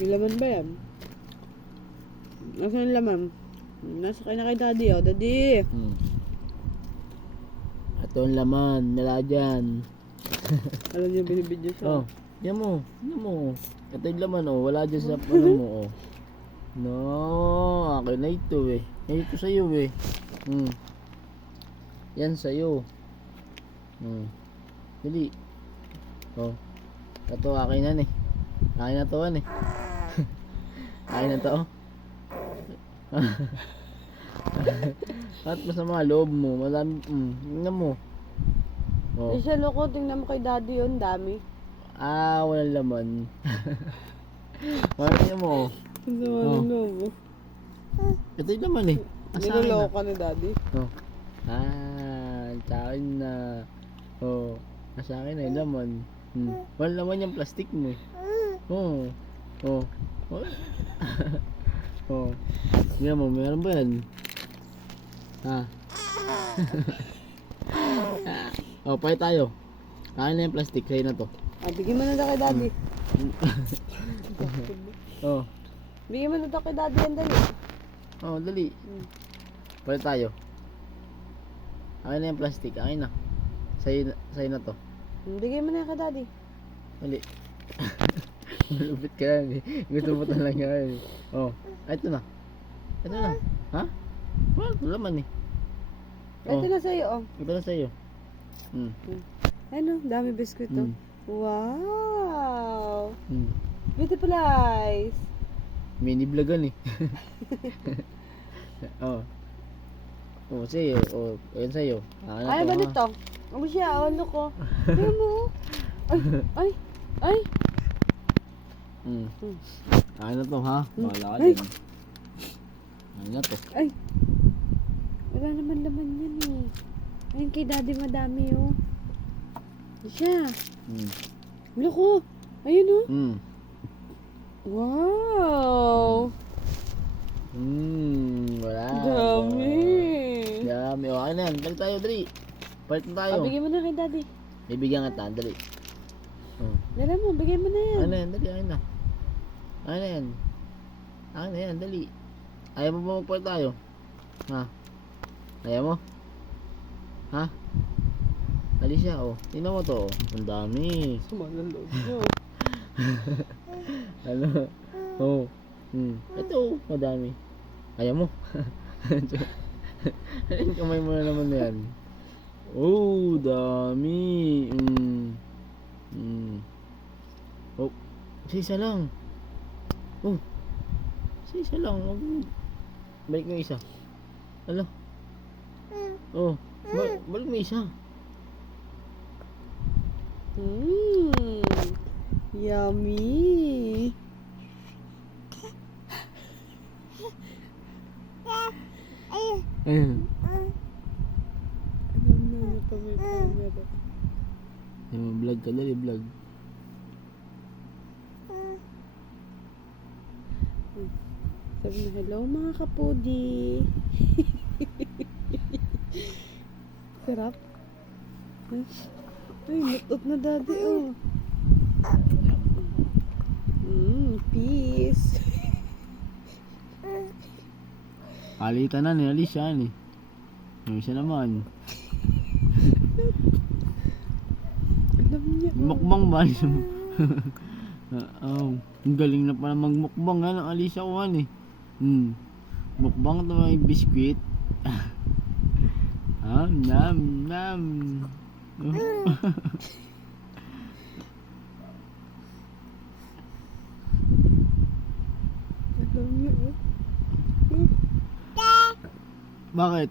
May laman ba yan? Nasaan yung laman? Nasa kay na kay daddy, oh. Daddy! Ito ang laman, nila dyan. Alam niyo, binibidyo siya. Oh, yan mo. Ito yung laman, oh. Wala dyan sa ano mo, oh. No, akin na ito, eh. Ito sa'yo, eh. Yan sa'yo. Dali. Oh. Ito, akin na, eh. Akin na to, eh. Akin na to, oh. At masama loob mo, madami, tingnan mo. Oh. Eh, siya loko, tingnan mo kay daddy yun, dami. Walang laman. Tingnan mo, oh. Ang sama ng loob, oh. Ito yung laman, eh. Niloloko ka ni daddy. Oh. Sa akin na. Oh. Sa akin na yung laman. Walang laman yung plastic mo, eh. Oh. Oh. Oh. Oh. Tingnan mo, meron ba yan? Oh, pahit tayo. Akin na yung plastic, sa'yo na to. Bigyan mo na daw kay daddy. Oh. Bigyan mo na daw kay daddy yan, dali. Oh, dali. Pahit tayo. Akin na yung plastic, akin na. Sa'yo na to. Bigyan mo na kay daddy. Dali. Malupit ka yan, eh. Gusto mo talaga yan, eh. Oh, ito na. Ito na. Ha? Wala, laman, eh. Ito na sa'yo, oh. Ito na sa'yo. Ano, dami biskuit, oh. Wow! Beautiful eyes! Mini vlogan, eh. Oh. Oh, sa'yo. Oh, ayun sa'yo. Ay, ba nito? Ano siya? Ano ko? Tingnan mo. Ay! Ay! Ano to, ha? Bahala ka Ay! din. Ano na to? Ay! Wala naman laman yan, eh. Ayun kay daddy madami, oh. Ano siya? Loko! Ayun, oh. Wow! Wala. Dami! Dami. O, akin na yan. Balik tayo, dali. Balik na tayo. Bigyan mo na kay daddy. Bibigyan kita, dali. Dala mo, bigyan mo na yan. Akin na yan, dali. Akin na. Akin na yan. Akin na yan, dali. Ayaw mo ba magpalit tayo? Ha? Ayaw mo? Ha? Dali siya, oh. Tingnan mo to, oh. Ang dami. Sama ng loob niyo. Ano? Oh. Ito, oh. Madami. Ayaw mo? Anong kamay mo na naman yan? Oh, dami. Oh, isa lang. Oh, isa lang. Balik mo isa. Alo. Oh, balik mo isa. Yummy. Vlog ka, dali vlog. Sabi na, hello mga kapudi. Sarap. Ay, lutot na daddy, oh. Peace. Palitan na ni Alicia, ni. Yung isa naman. Alam niya. Mukbang ba? Ang galing na pala magmukbang ng Alicia ko, eh. Mukbang ito may biskwit. Nam. Alam niya, oh. Bakit?